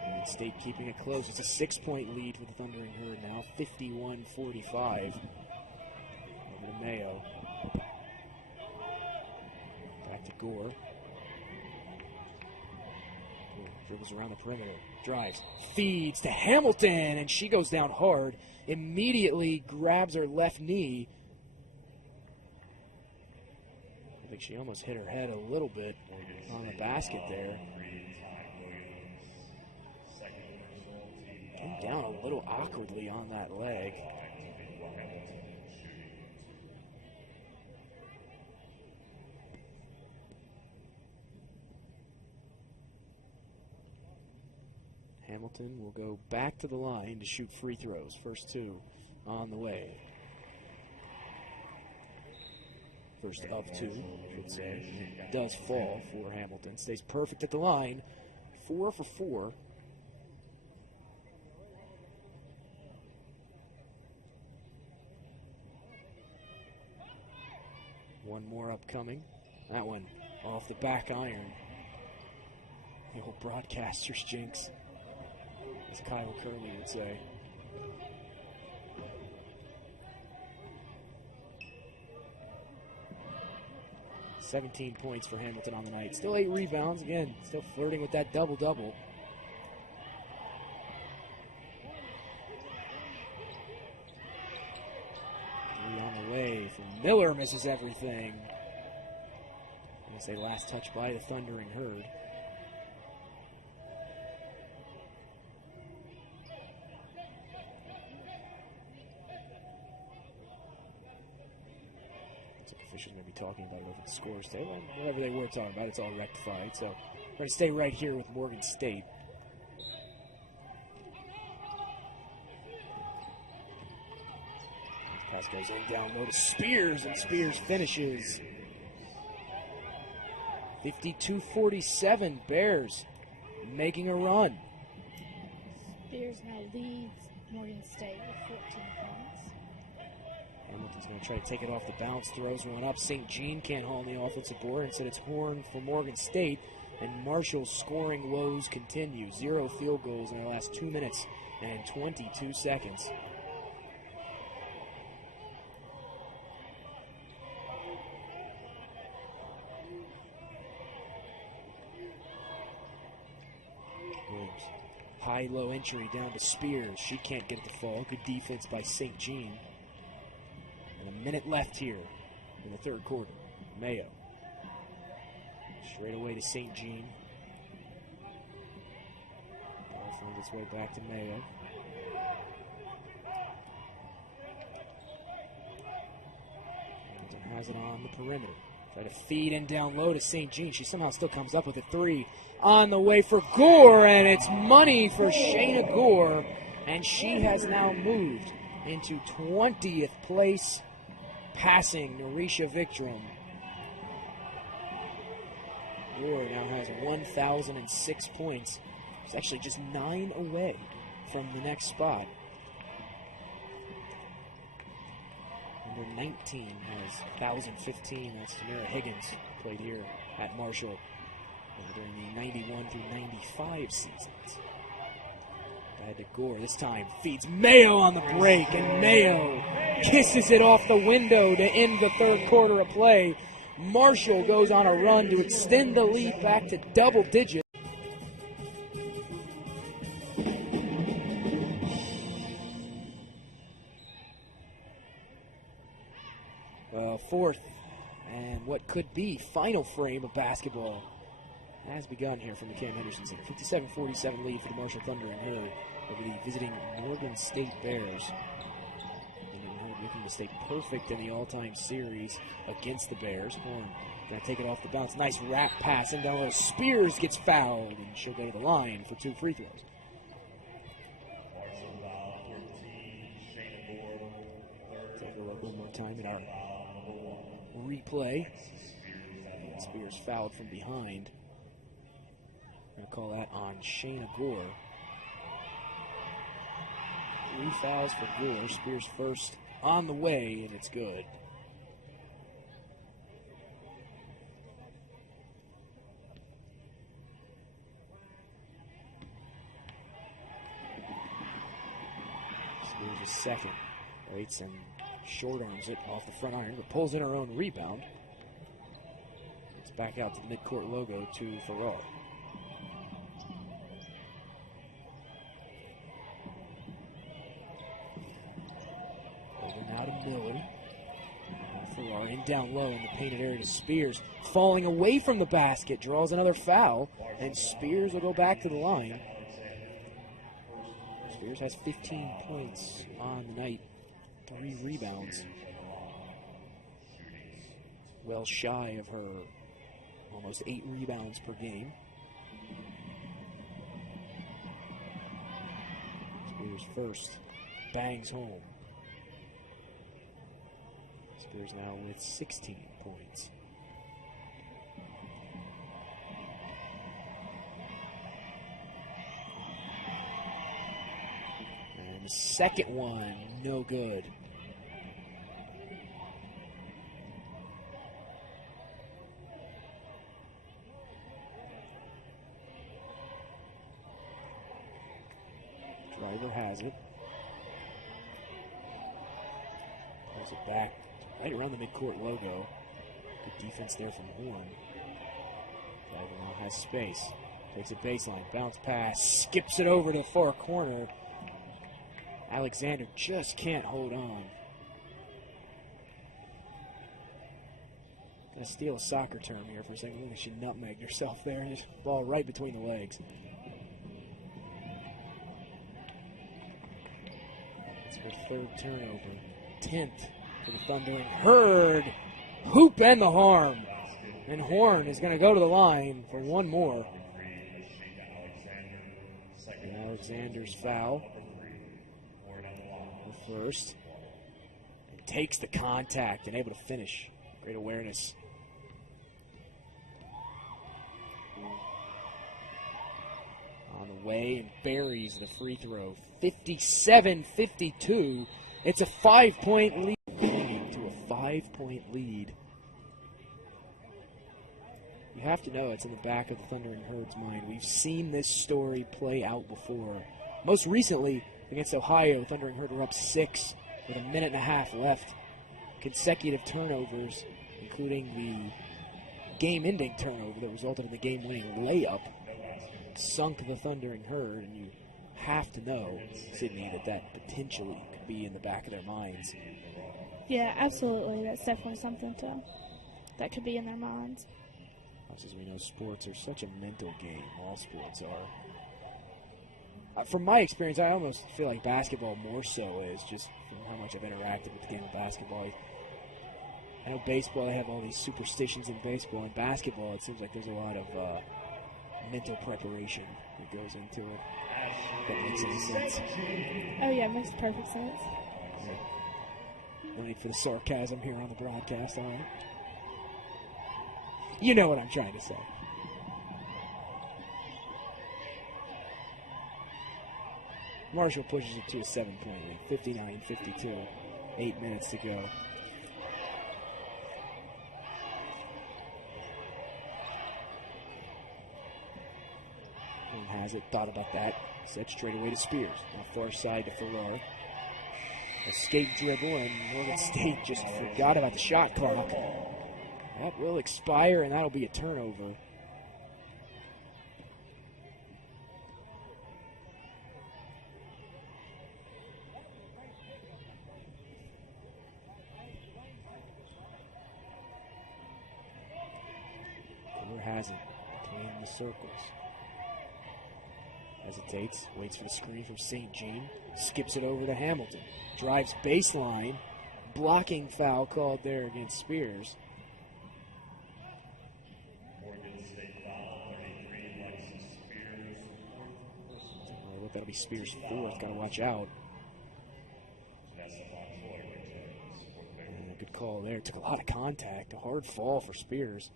And State keeping it close. It's a 6-point lead for the Thundering Herd now, 51-45. Over to Mayo. Back to Gore. Dribbles around the perimeter, drives, feeds to Hamilton, and she goes down hard. Immediately grabs her left knee. I think she almost hit her head a little bit on the basket there. Came down a little awkwardly on that leg. Hamilton will go back to the line to shoot free throws. First 2 on the way. First of 2, I should say. It does fall for Hamilton. Stays perfect at the line. 4 for 4. One more upcoming. That one off the back iron. The old broadcaster's jinx, as Kyle Curley would say. 17 points for Hamilton on the night. Still 8 rebounds. Again, still flirting with that double-double. Three on the way from Miller, misses everything. I'm going to say last touch by the Thundering Herd. officials may be talking about it over the scores table. Whatever they were talking about, it's all rectified. So we're going to stay right here with Morgan State. Pass goes in down low to Spears, and Spears finishes. 52-47, Bears making a run. Spears now leads Morgan State with 14 points. Hamilton's going to try to take it off the bounce, throws one up. St. Jean can't haul on the offensive board. Instead, it's Horn for Morgan State, and Marshall's scoring woes continue. 0 field goals in the last 2 minutes and 22 seconds. Williams. High-low entry down to Spears. She can't get it to fall. Good defense by St. Jean. And a minute left here in the third quarter. Mayo. Straight away to St. Jean. Ball finds its way back to Mayo. Hamilton has it on the perimeter. Try to feed in down low to St. Jean. She somehow still comes up with a three on the way for Gore, and it's money for Shayna Gore, and she has now moved into 20th place, passing Narisha Victram. Gore now has 1,006 points. She's actually just 9 away from the next spot. Number 19 has 1,015. That's Tamara Higgins, played here at Marshall during the 91 through 95 seasons. Back to Gore. This time feeds Mayo on the break, and Mayo kisses it off the window to end the third quarter of play. Marshall goes on a run to extend the lead back to double digits. Fourth, and what could be final frame of basketball has begun here from the Cam Henderson Center. 57-47 lead for the Marshall Thunder and her over the visiting Morgan State Bears. Looking to stay perfect in the all-time series against the Bears. Horn going to take it off the bounce. Nice wrap pass and down low. Spears gets fouled, and she'll go to the line for 2 free throws. Take a look one more time at our replay. Spears fouled from behind. I'm going to call that on Shayna Gore. 3 fouls for Gore. Spears first on the way, and it's good. Spears is second. Waits and short arms it off the front iron, but pulls in her own rebound. It's back out to the midcourt logo to Farrar. Over now to Miller. Farrar in down low in the painted area to Spears. Falling away from the basket, draws another foul, and Spears will go back to the line. Spears has 15 points on the night. 3 rebounds. Well shy of her almost 8 rebounds per game. Spears first. Bangs home. Spears now with 16 points. And the second one, no good. Driver has it. Pulls it back right around the midcourt logo. Good defense there from Horn. Driver now has space. Takes it baseline. Bounce pass. Skips it over to the far corner. Alexander just can't hold on. Gonna steal a soccer term here for a second. I think she nutmegged herself there. Just ball right between the legs. It's her third turnover. 10th for the Thunder. And Hurd hoop and the harm. And Horn is going to go to the line for one more. Alexander's foul. The first. And takes the contact and able to finish. Great awareness. On the way and buries the free throw. 57-52. It's a 5-point lead. To a 5-point lead. You have to know it's in the back of the Thundering Herde's mind. We've seen this story play out before. Most recently, against Ohio, Thundering Herde were up 6 with a minute and a half left. Consecutive turnovers, including the game-ending turnover that resulted in the game-winning layup, sunk the Thundering Herde, and you have to know, Sydney, that potentially could be in the back of their minds. Yeah, absolutely. That's definitely something that could be in their minds. As we know, sports are such a mental game. All sports are. From my experience, I almost feel like basketball more so is, just from how much I've interacted with the game of basketball. I know baseball, they have all these superstitions in baseball. In basketball, it seems like there's a lot of mental preparation that goes into it. If that makes any sense. Oh, yeah, it makes perfect sense. No need for the sarcasm here on the broadcast, all right? You know what I'm trying to say. Marshall pushes it to a 7-point lead, 59-52. 8 minutes to go. Horn has it, thought about that. Set straight away to Spears. On the far side to Farrar. Escape dribble, and Morgan State just forgot about the shot clock. That will expire, and that'll be a turnover. Fuller has it between the circles. Hesitates, waits for the screen from St. Jean, skips it over to Hamilton. Drives baseline, blocking foul called there against Spears. That'll be Spears' fourth. Got to watch out. And a good call there. Took a lot of contact. A hard fall for Spears.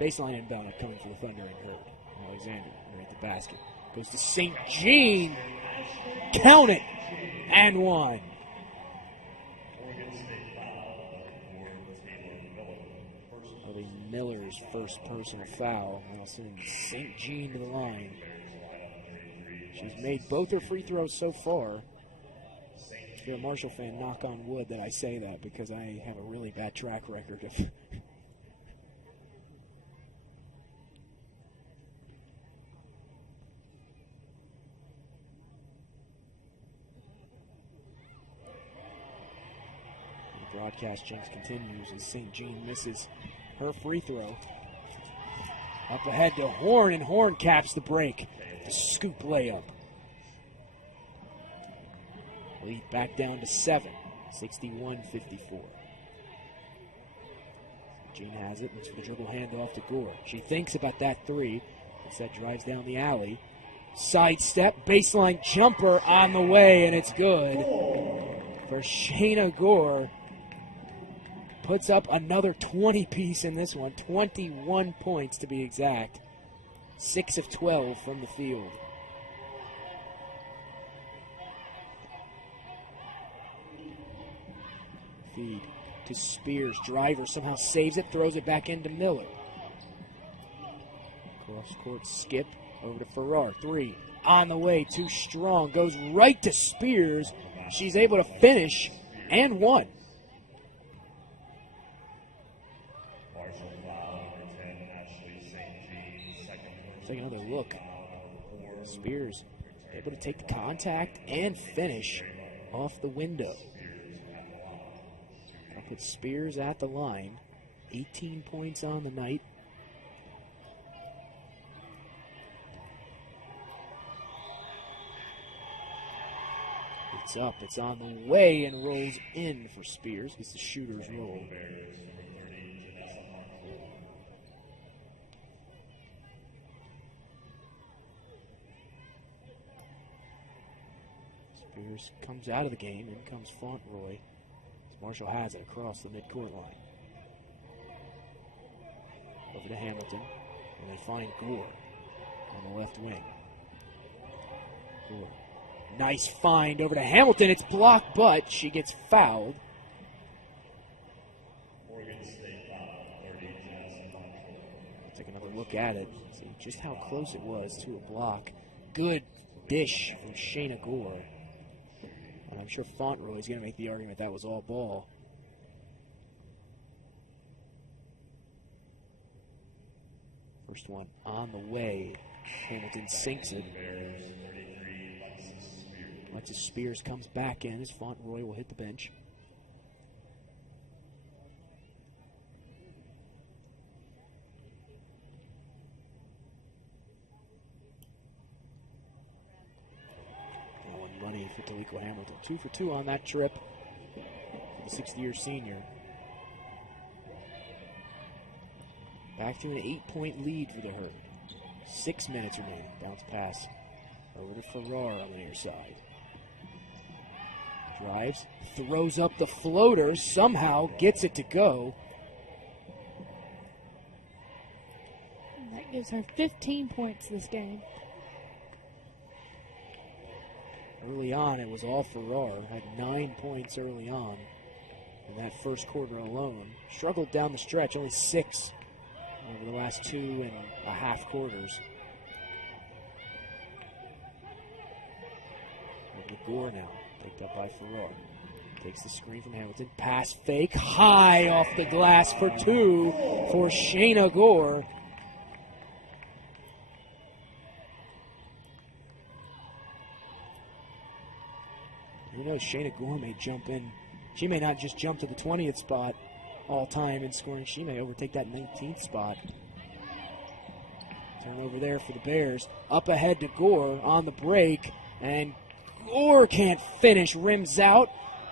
Baseline inbound coming for the Thundering Herde. Alexander underneath the basket. Goes to St. Jean. Count it. And one. Miller's first personal foul. That'll send St. Jean to the line. She's made both her free throws so far. If you're a Marshall fan, knock on wood that I say that, because I have a really bad track record of the broadcast jinx continues as St. Jean misses her free throw. Up ahead to Horn, and Horn caps the break. The scoop layup. Lead back down to 7, 61-54. Jean has it, looks for the dribble handoff to Gore. She thinks about that three. Instead drives down the alley. Sidestep, baseline jumper on the way, and it's good. For Shayna Gore. Puts up another 20-piece in this one. 21 points to be exact. 6 of 12 from the field. Feed to Spears. Driver somehow saves it, throws it back into Miller. Cross-court skip over to Farrar. 3 on the way, too strong. Goes right to Spears. She's able to finish and one. Take another look. Spears able to take the contact and finish off the window. That'll put Spears at the line. 18 points on the night. It's up, it's on the way, and rolls in for Spears. Gets the shooter's roll. Spears comes out of the game. In comes Fauntleroy. Marshall has it across the midcourt line. Over to Hamilton. And they find Gore on the left wing. Gore. Nice find over to Hamilton. It's blocked, but she gets fouled. Take another look at it. See just how close it was to a block. Good dish from Shayna Gore. And I'm sure Fauntleroy is going to make the argument that was all ball. First one on the way. Hamilton sinks it. Alexis Spears comes back in as Fauntleroy will hit the bench. And money for Taliko Hamilton. 2 for 2 on that trip. The 6th-year senior. Back to an 8-point lead for the Herd. 6 minutes remaining. Bounce pass over to Farrar on the near side. Drives, throws up the floater, somehow gets it to go. And that gives her 15 points this game. Early on, it was all Farrar. Had 9 points early on in that first quarter alone. Struggled down the stretch, only 6 over the last 2.5 quarters. Over to Gore now. Picked up by Farrar. Takes the screen from Hamilton. Pass fake. High off the glass for 2 for Shayna Gore. You know, Shayna Gore may jump in. She may not just jump to the 20th spot all time in scoring. She may overtake that 19th spot. Turnover there for the Bears. Up ahead to Gore on the break. And Gore can't finish, rims out.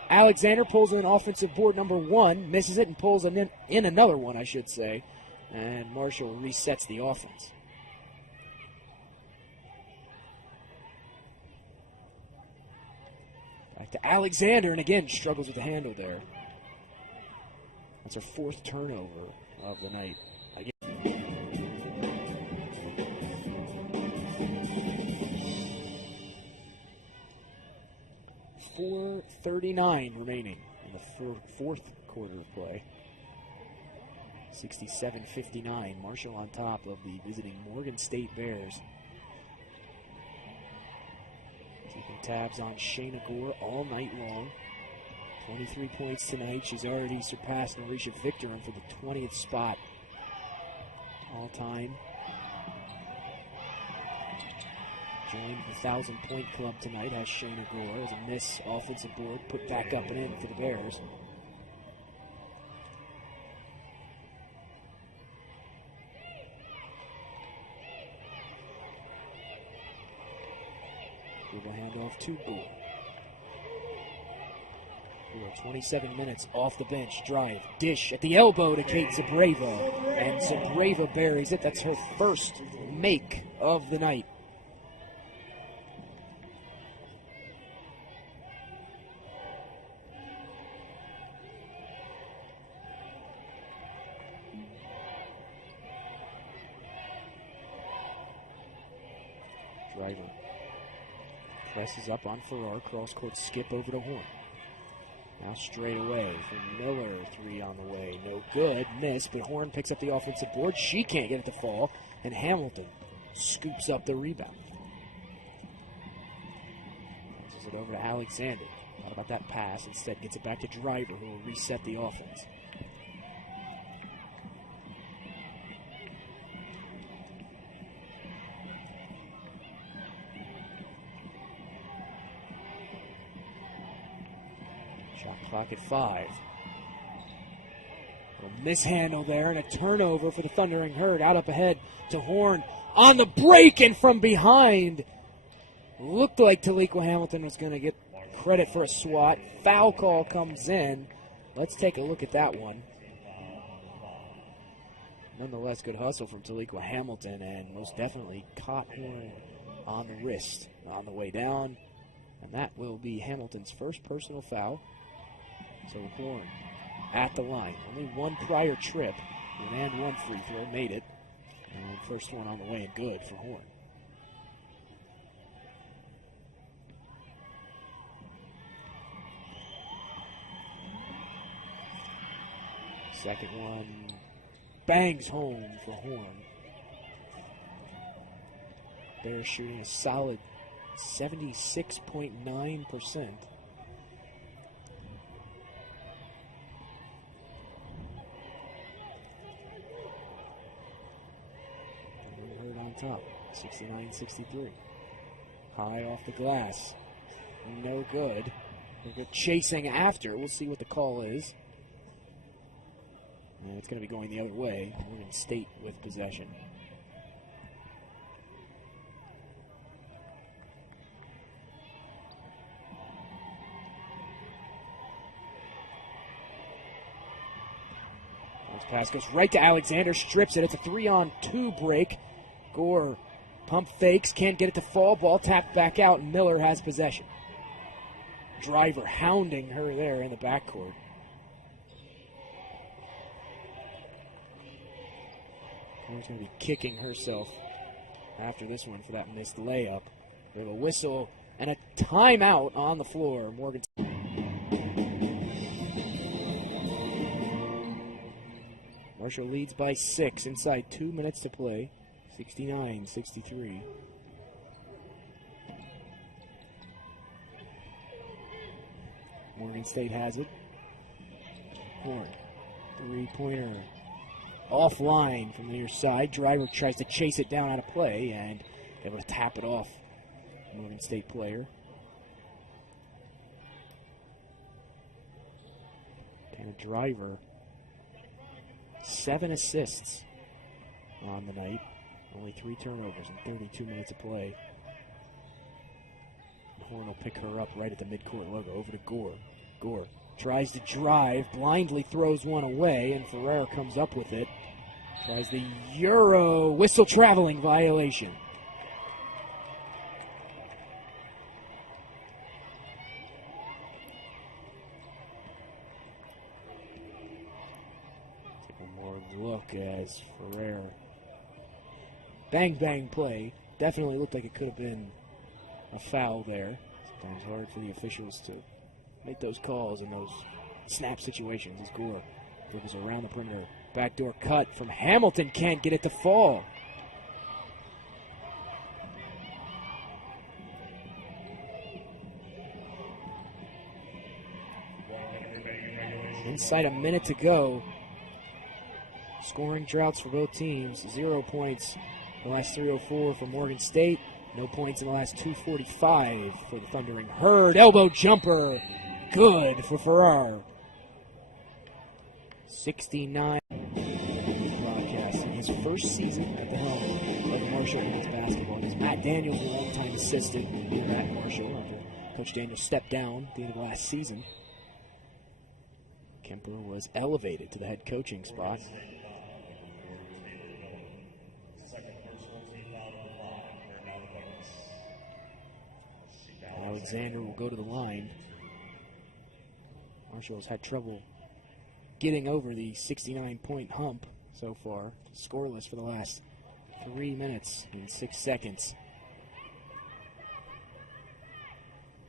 Alexander pulls in offensive board number 1, misses it and pulls in another one, I should say. And Marshall resets the offense. Back to Alexander, and again struggles with the handle there. That's her 4th turnover of the night. 4:39 remaining in the 4th quarter of play. 67-59. Marshall on top of the visiting Morgan State Bears. Keeping tabs on Shayna Gore all night long. 23 points tonight. She's already surpassed Marisha Victorin for the 20th spot all time. Joined the 1,000-point club tonight has Shayna Gore as a miss offensive board put back up and in for the Bears. Dribble handoff to Gore. Gore 27 minutes off the bench. Drive, dish at the elbow to Kate Zabreva. And Zabreva buries it. That's her first make of the night. Driver presses up on Farrar, cross court skip over to Horn. Now straight away from Miller, 3 on the way, no good, miss, but Horn picks up the offensive board. She can't get it to fall, and Hamilton scoops up the rebound. Passes it over to Alexander. Thought about that pass, instead gets it back to Driver, who will reset the offense. Shot clock at 5. A mishandle there and a turnover for the Thundering Herd. Out up ahead to Horn on the break and from behind. Looked like Taliko Hamilton was going to get credit for a swat. Foul call comes in. Let's take a look at that one. Nonetheless, good hustle from Taliqua Hamilton, and most definitely caught Horn on the wrist on the way down. And that will be Hamilton's first personal foul. So Horn at the line. Only one prior trip, an and one free throw, made it. And first one on the way and good for Horn. Second one bangs home for Horn. They're shooting a solid 76.9%. Hurt on top, 69-63. High off the glass, no good. They're good chasing after. We'll see what the call is. And it's going to be going the other way. Oregon State with possession. This pass goes right to Alexander, strips it. It's a 3-on-2 break. Gore pump fakes, can't get it to fall. Ball tapped back out, and Miller has possession. Driver hounding her there in the backcourt. She's going to be kicking herself after this one for that missed layup. We have a whistle and a timeout on the floor. Morgan. Marshall leads by 6 inside 2 minutes to play. 69-63. Morgan State has it. Horn, three-pointer. Offline from the near side. Driver tries to chase it down out of play and able to tap it off. Morgan State player. Tanner Driver, 7 assists on the night. Only 3 turnovers in 32 minutes of play. Horn will pick her up right at the midcourt logo. Over to Gore. Gore tries to drive, blindly throws one away, and Farrar comes up with it. Tries the Euro whistle traveling violation. Take one more look as Farrar. Bang, bang play. Definitely looked like it could have been a foul there. Sometimes hard for the officials to make those calls in those snap situations as Gore dribbles around the perimeter. Backdoor cut from Hamilton, can't get it to fall. Inside a minute to go. Scoring droughts for both teams. 0 points in the last 3:04 for Morgan State. No points in the last 2:45 for the Thundering Herd. Elbow jumper. Good for Farrar. 69. Broadcasting his first season at the helm of Marshall women's basketball. He's Matt Daniels, a longtime assistant here at Marshall after Coach Daniels stepped down at the end of last season. Kemper was elevated to the head coaching spot. Alexander will go to the line. Marshall has had trouble getting over the 69-point hump so far. Scoreless for the last 3 minutes and 6 seconds.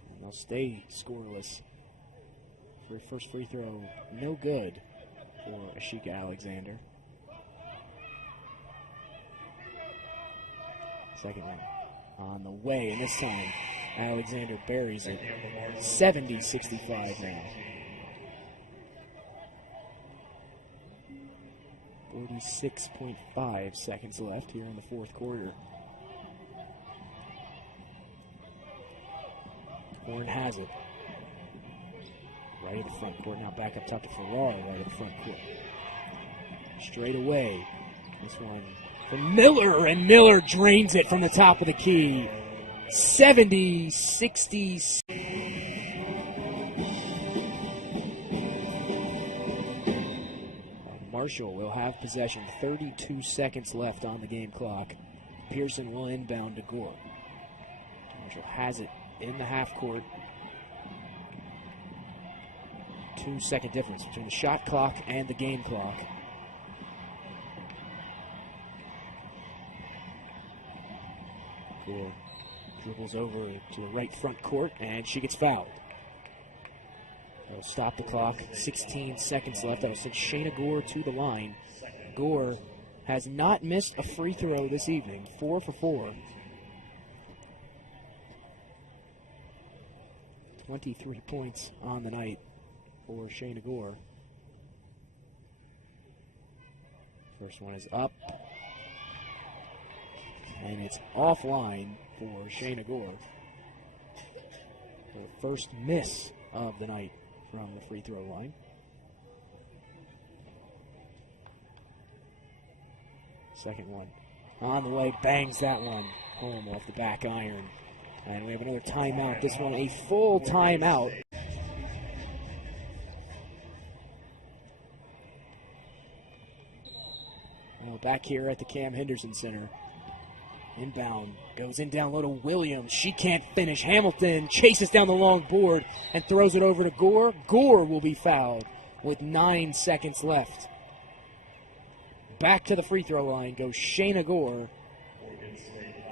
And they'll stay scoreless for first free throw. No good for Ashika Alexander. Second one on the way, and this time Alexander buries it. 70-65 now. 46.5 seconds left here in the fourth quarter. Horn has it. Right at the front court. Now back up top to Farrar, right at the front court. Straight away. This one from Miller, and Miller drains it from the top of the key. 70-60. Marshall will have possession. 32 seconds left on the game clock. Pearson will inbound to Gore. Marshall has it in the half court. 2-second difference between the shot clock and the game clock. Gore dribbles over to the right front court, and she gets fouled. That'll stop the clock. 16 seconds left. That'll send Shayna Gore to the line. Gore has not missed a free throw this evening. 4 for 4. 23 points on the night for Shayna Gore. First one is up. And it's offline for Shayna Gore. Her first miss of the night from the free throw line. Second one on the way, bangs that one home off the back iron. And we have another timeout. This one a full timeout. Well, back here at the Cam Henderson Center. Inbound, goes in down low to Williams. She can't finish. Hamilton chases down the long board and throws it over to Gore. Gore will be fouled with 9 seconds left. Back to the free throw line goes Shayna Gore.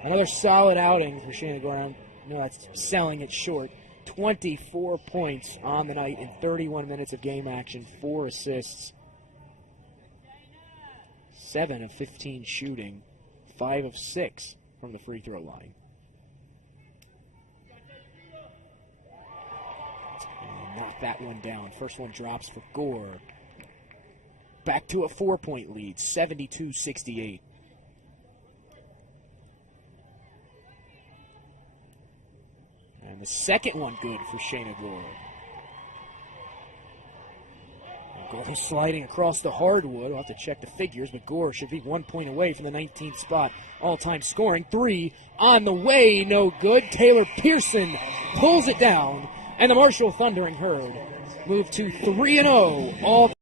Another solid outing for Shayna Gore. No, that's selling it short. 24 points on the night in 31 minutes of game action. 4 assists. 7 of 15 shooting. 5 of 6 from the free throw line. And knock that one down. First one drops for Gore. Back to a 4-point lead, 72-68. And the second one good for Shayna Gore. Gore sliding across the hardwood. We'll have to check the figures, but Gore should be 1 point away from the 19th spot. All-time scoring. 3 on the way. No good. Taylor Pearson pulls it down, and the Marshall Thundering Herd move to 3-0. All